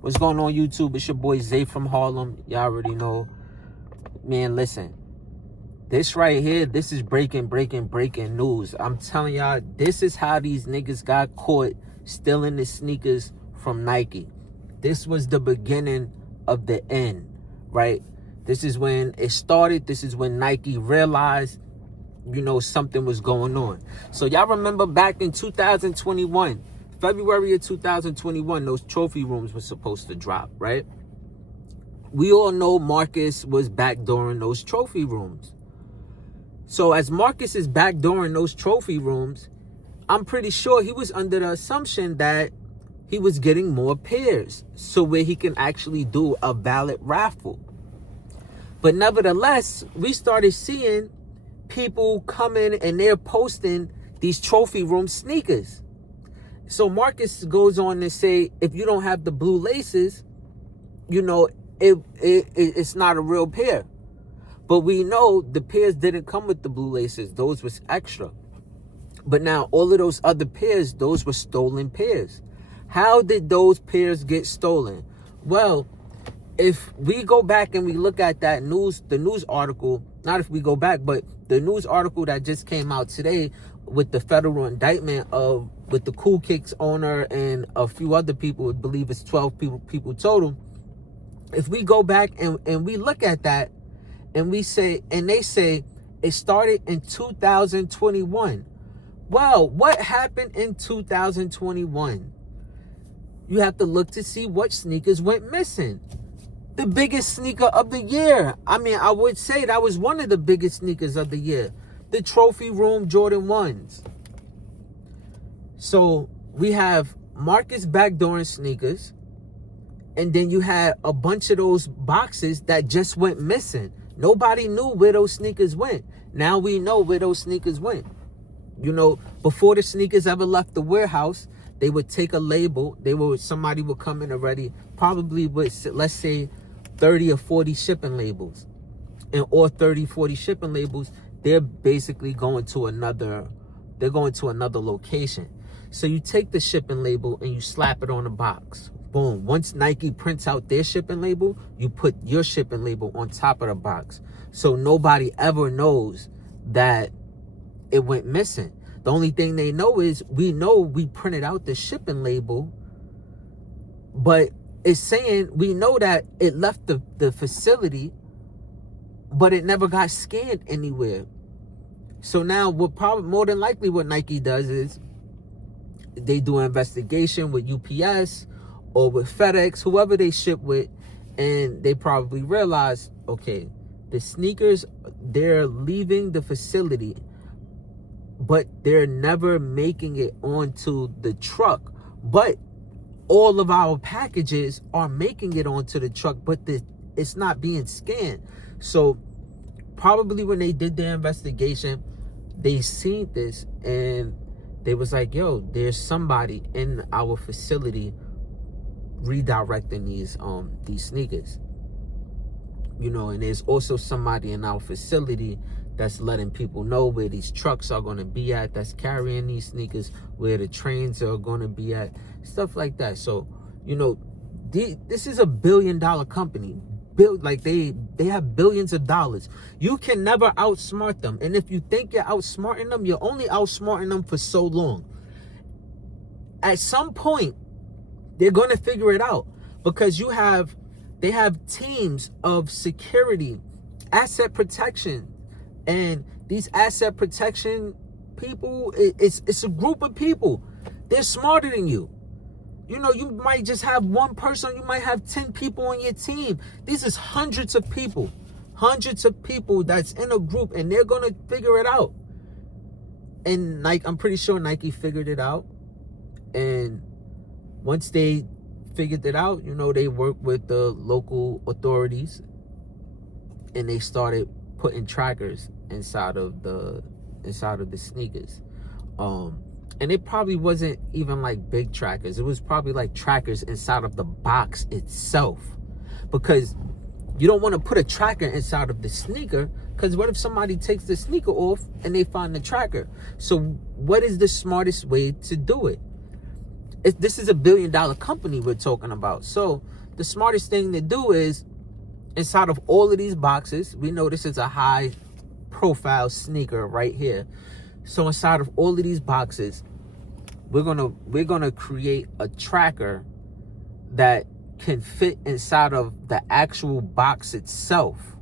What's going on, YouTube? It's your boy Zay from Harlem. Y'all already know. Man, listen. This right here, this is breaking news. I'm telling y'all, this is how these niggas got caught stealing the sneakers from Nike. This was the beginning of the end, right? This is when it started. This is when Nike realized, something was going on. So y'all remember back in 2021, February of 2021, those trophy rooms were supposed to drop, right? We all know Marcus was backdooring those trophy rooms. So as Marcus is backdooring those trophy rooms, I'm pretty sure he was under the assumption that he was getting more pairs so where he can actually do a valid raffle. But nevertheless, we started seeing people come in and they're posting these trophy room sneakers. So Marcus goes on to say, if you don't have the blue laces, it's not a real pair. But we know the pairs didn't come with the blue laces. Those was extra. But now all of those other pairs, those were stolen pairs. How did those pairs get stolen? Well, if we go back and we look at the news article, not if we go back, but the news article that just came out today with the federal indictment with the Cool Kicks owner and a few other people, I believe it's 12 people total. If we go back and we look at that and they say it started in 2021. Well, what happened in 2021? You have to look to see what sneakers went missing. The biggest sneaker of the year. I mean, I would say that was one of the biggest sneakers of the year. The Trophy Room Jordan 1s. So we have Marcus backdooring sneakers. And then you had a bunch of those boxes that just went missing. Nobody knew where those sneakers went. Now we know where those sneakers went. Before the sneakers ever left the warehouse, they would take a label. Somebody would come in already, probably with, let's say, 30 or 40 shipping labels. And all 30, 40 shipping labels, they're basically going to another location. So you take the shipping label and you slap it on a box. Boom. Once Nike prints out their shipping label, you put your shipping label on top of the box. So nobody ever knows that it went missing. The only thing they know is we printed out the shipping label, but it's saying we know that it left the facility, but it never got scanned anywhere. So now more than likely what Nike does is they do an investigation with UPS or with FedEx, whoever they ship with, and they probably realize, okay, the sneakers, they're leaving the facility, but they're never making it onto the truck. But all of our packages are making it onto the truck, but it's not being scanned. So probably when they did their investigation, they seen this and they was like, yo, there's somebody in our facility redirecting these sneakers. And there's also somebody in our facility that's letting people know where these trucks are going to be at, that's carrying these sneakers, where the trains are going to be at, stuff like that. So, this is a $1 billion company. They have billions of dollars. You can never outsmart them. And if you think you're outsmarting them, you're only outsmarting them for so long. At some point, they're going to figure it out, because they have teams of security, asset protection. And these asset protection people, it's a group of people. They're smarter than you. You might just have one person. You might have 10 people on your team. These is hundreds of people that's in a group, and they're going to figure it out. And I'm pretty sure Nike figured it out. And once they figured it out, they worked with the local authorities, and they started putting trackers inside of the sneakers. And it probably wasn't even like big trackers. It was probably like trackers inside of the box itself, because you don't want to put a tracker inside of the sneaker, because what if somebody takes the sneaker off and they find the tracker? So what is the smartest way to do it? This is $1 billion company we're talking about. So the smartest thing to do is, inside of all of these boxes, we know this is a high profile sneaker right here. So inside of all of these boxes, we're gonna create a tracker that can fit inside of the actual box itself.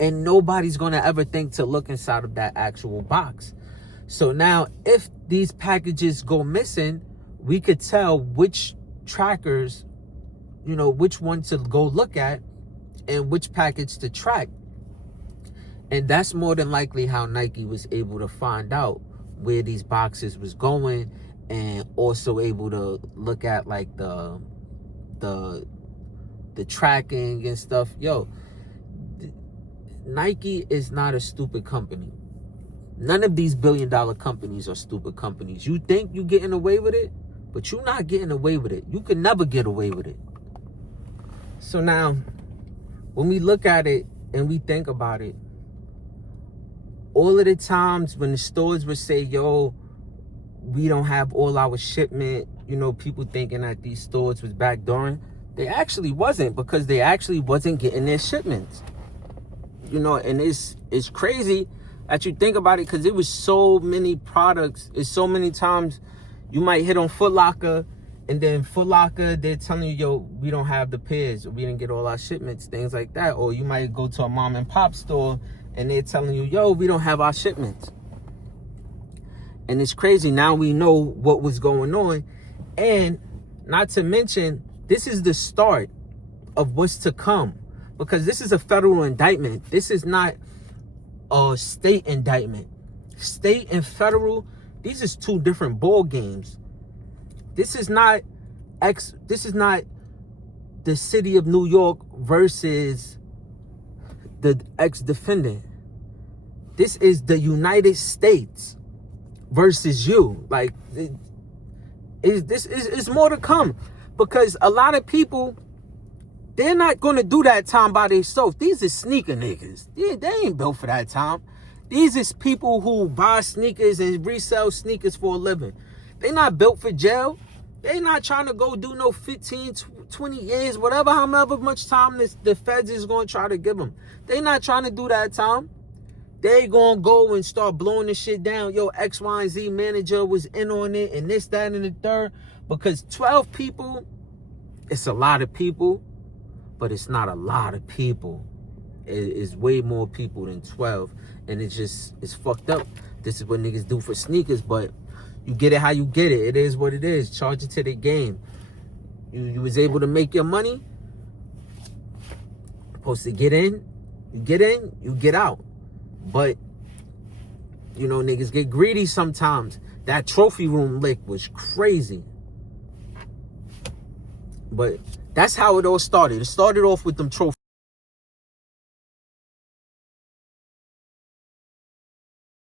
And nobody's gonna ever think to look inside of that actual box. So now if these packages go missing, we could tell which trackers, which one to go look at and which package to track. And that's more than likely how Nike was able to find out where these boxes was going, and also able to look at like the tracking and stuff. Nike is not a stupid company. None of these $1 billion companies are stupid companies. You think you getting away with it, but you're not getting away with it. You can never get away with it. So now, when we look at it and we think about it, all of the times when the stores would say, yo, we don't have all our shipment, people thinking that these stores was backdooring, they actually wasn't, because they actually wasn't getting their shipments. And it's crazy that you think about it, because it was so many products. It's so many times you might hit on Foot Locker, and then Foot Locker, they're telling you, yo, we don't have the pairs, or we didn't get all our shipments, things like that. Or you might go to a mom and pop store, and they're telling you, yo, we don't have our shipments. And it's crazy. Now we know what was going on. And not to mention, this is the start of what's to come, because this is a federal indictment. This is not a state indictment. State and federal, these is two different ball games. This is not the city of New York versus the ex-defendant. This is the United States versus you. Like, it's more to come, because a lot of people, they're not going to do that time by themselves. These are sneaker niggas. They ain't built for that time. These is people who buy sneakers and resell sneakers for a living. They not built for jail. They not trying to go do no 15, 20 years, whatever, however much time the feds is going to try to give them. They not trying to do that time. They going to go and start blowing this shit down. Yo, X, Y, and Z manager was in on it, and this, that, and the third. Because 12 people, it's a lot of people, but it's not a lot of people. It's way more people than 12. And it's fucked up. This is what niggas do for sneakers, but you get it how you get it. It is what it is. Charge it to the game. You was able to make your money. Supposed to get in, you get out. But, niggas get greedy sometimes. That trophy room lick was crazy. But that's how it all started. It started off with them trophy